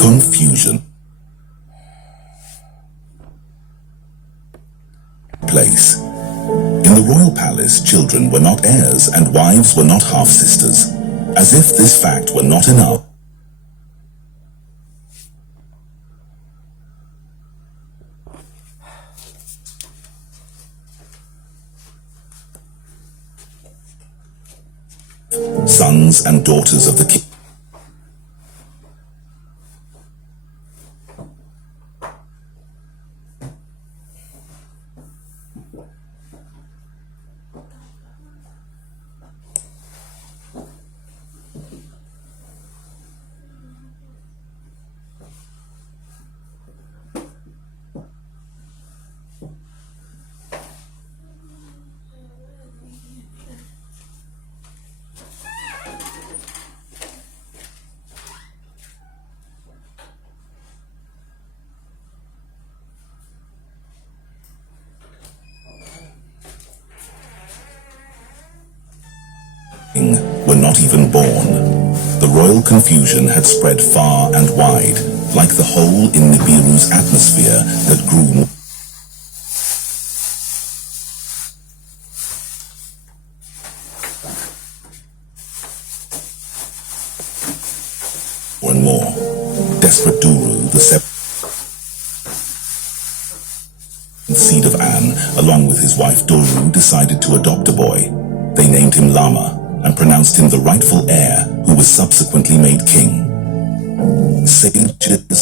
Confusion. Place. In the royal palace, children were not heirs and wives were not half-sisters. As if this fact were not enough, sons and daughters of the king were not even born. The royal confusion had spread far and wide, like the hole in Nibiru's atmosphere that grew more and more. Desperate Duru, the seed of An, along with his wife Duru, decided to adopt a boy. They named him Lama and pronounced him the rightful heir, who was subsequently made king. Sages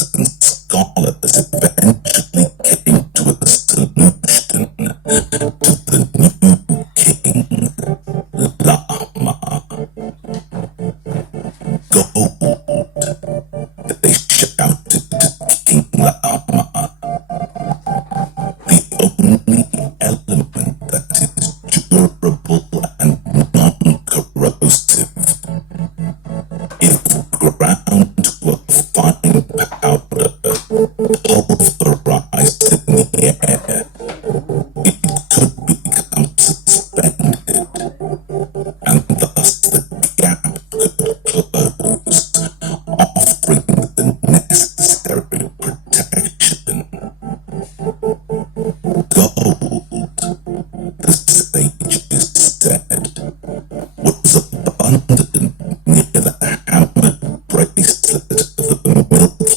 and scholars eventually came to a solution to the new king, Lama. Gold, they shouted to King Lama.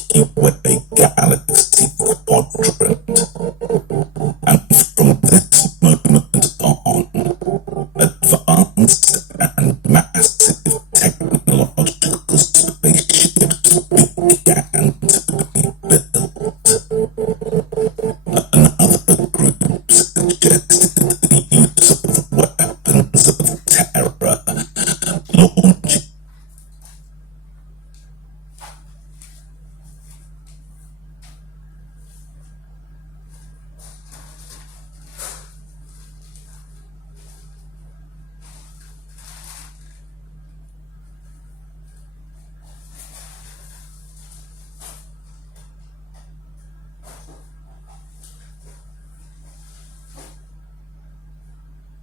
The only element that is durable and non-corrosive, if ground to a fine powder, pulverized in the air, it could become suspended, and thus the gap could close, offering the necessary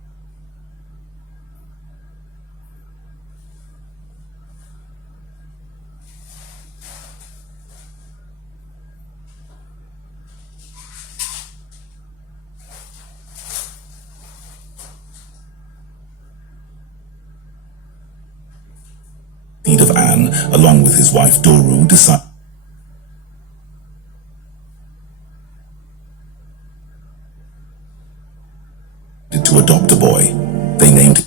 protection. Gold, the sages said, was abundant near the hammered bracelet of the Milky Way galaxy quadrant. And from this moment on, advanced and massive technological spaceships began to be built. Another group suggested the use of weapons of terror, launching of An, along with his wife Duru, decided to adopt a boy. They named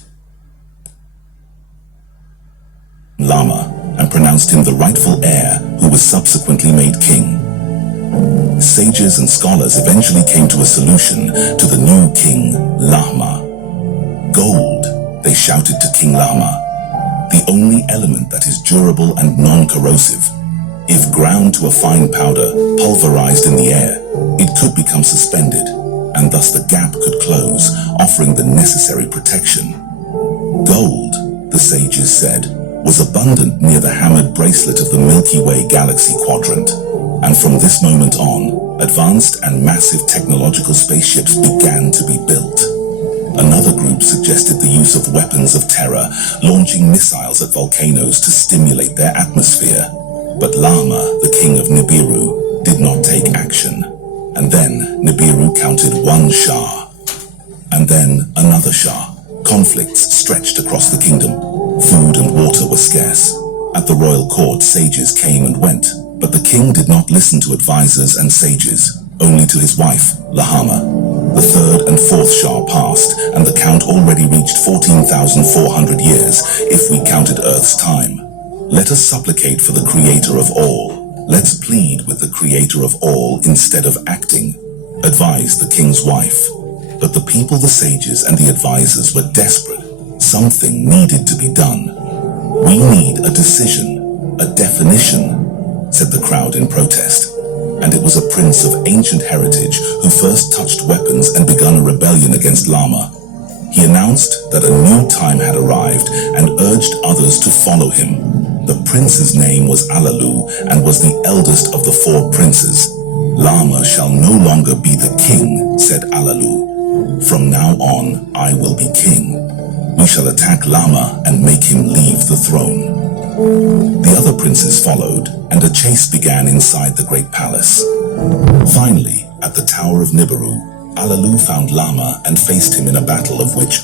him Lama and pronounced him the rightful heir, who was subsequently made king. Sages and scholars eventually came to a solution to the new king, Lama. Gold, they shouted to King Lama, the only element that is durable and non-corrosive. If ground to a fine powder, pulverized in the air, it could become suspended, and thus the gap could close, offering the necessary protection. Gold, the sages said, was abundant near the hammered bracelet of the Milky Way galaxy quadrant, and from this moment on, advanced and massive technological spaceships began to be built. Another group suggested the use of weapons of terror, launching missiles at volcanoes to stimulate their atmosphere. But Lama, the king of Nibiru, did not take action. And then Nibiru counted one Shah, and then another Shah. Conflicts stretched across the kingdom. Food and water were scarce. At the royal court, sages came and went, but the king did not listen to advisors and sages, only to his wife, Lahama. The third and fourth Shah passed, and the count already reached 14,400 years, if we counted Earth's time. Let us supplicate for the Creator of all. Let's plead with the Creator of all instead of acting, advised the king's wife. But the people, the sages, and the advisors were desperate. Something needed to be done. We need a decision, a definition, said the crowd in protest. And it was a prince of ancient heritage who first touched weapons and begun a rebellion against Lama. He announced that a new time had arrived and urged others to follow him. The prince's name was Alalu and was the eldest of the four princes. Lama shall no longer be the king, said Alalu. From now on, I will be king. We shall attack Lama and make him leave the throne. The other princes followed, and a chase began inside the great palace. Finally, at the Tower of Nibiru, Alalu found Lama and faced him in a battle of which